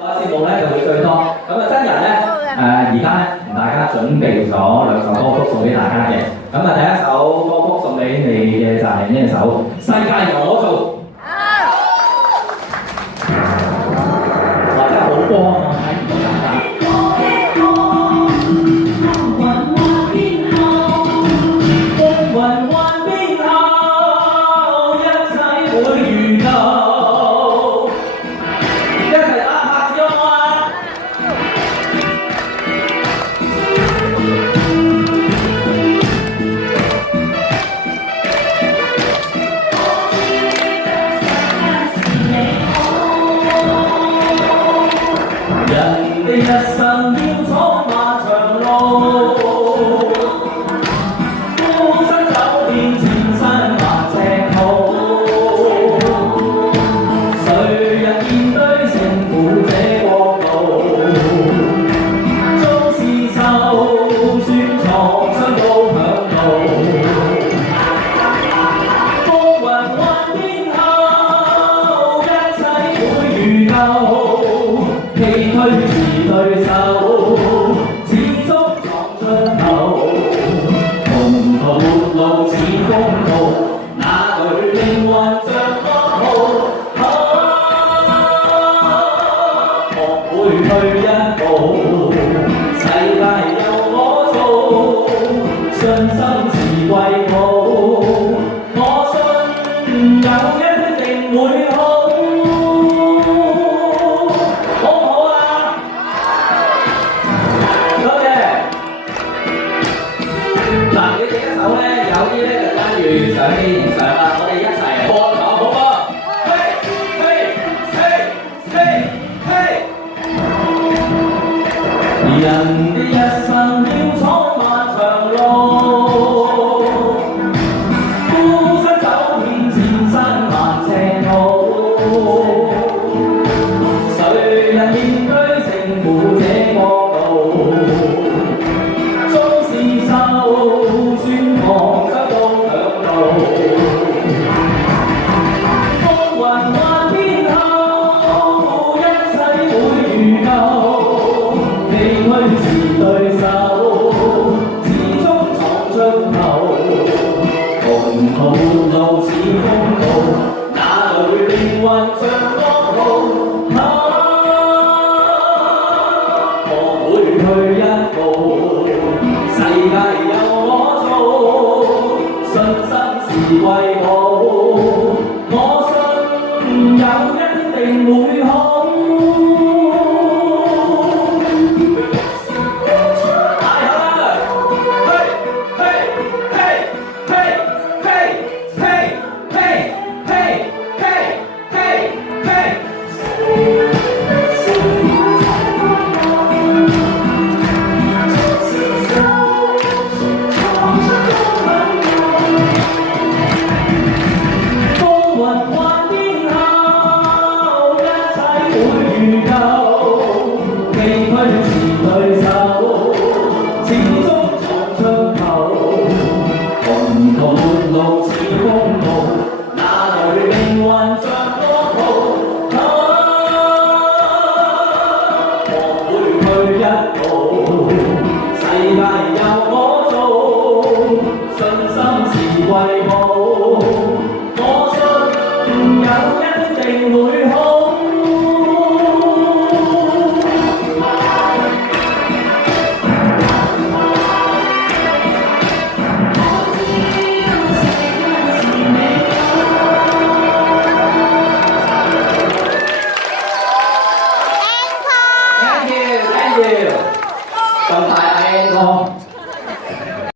節目咧就會最多。咁啊真人咧而家咧同大家準備咗兩首歌曲送俾大家嘅。咁啊第一首歌曲送俾你嘅就係呢一首《世界由我做》。哇！真係好光啊，睇唔到大家。一生要闖漫長路，孤身走遍千山萬尺途，誰人面對勝負這國度？縱是受雪藏傷都響度，風雲幻變後，一切會如舊，崎嶇對手，始終闖出頭。同途末路似風暴，哪裏命運像歌號？學會退一步，世界由我做，信心是為寶。我信有一定會好。上邊上啦，我哋一齊喝酒好嗎？嘿嘿嘿嘿嘿！人的一生要闖漫長路，孤身走遍千山萬尺途，誰人面對勝負這國度？縱是受酸狂。風雲幻變後，一切會如舊，崎嶇是對手，始終闖出頭。同途末路似風暴，哪裏命運像歌號？學會退一步，世界由我做，信心是為寶。我信有一定會好。大口啦！嘿嘿嘿嘿嘿嘿嘿嘿嘿嘿嘿！Thank you.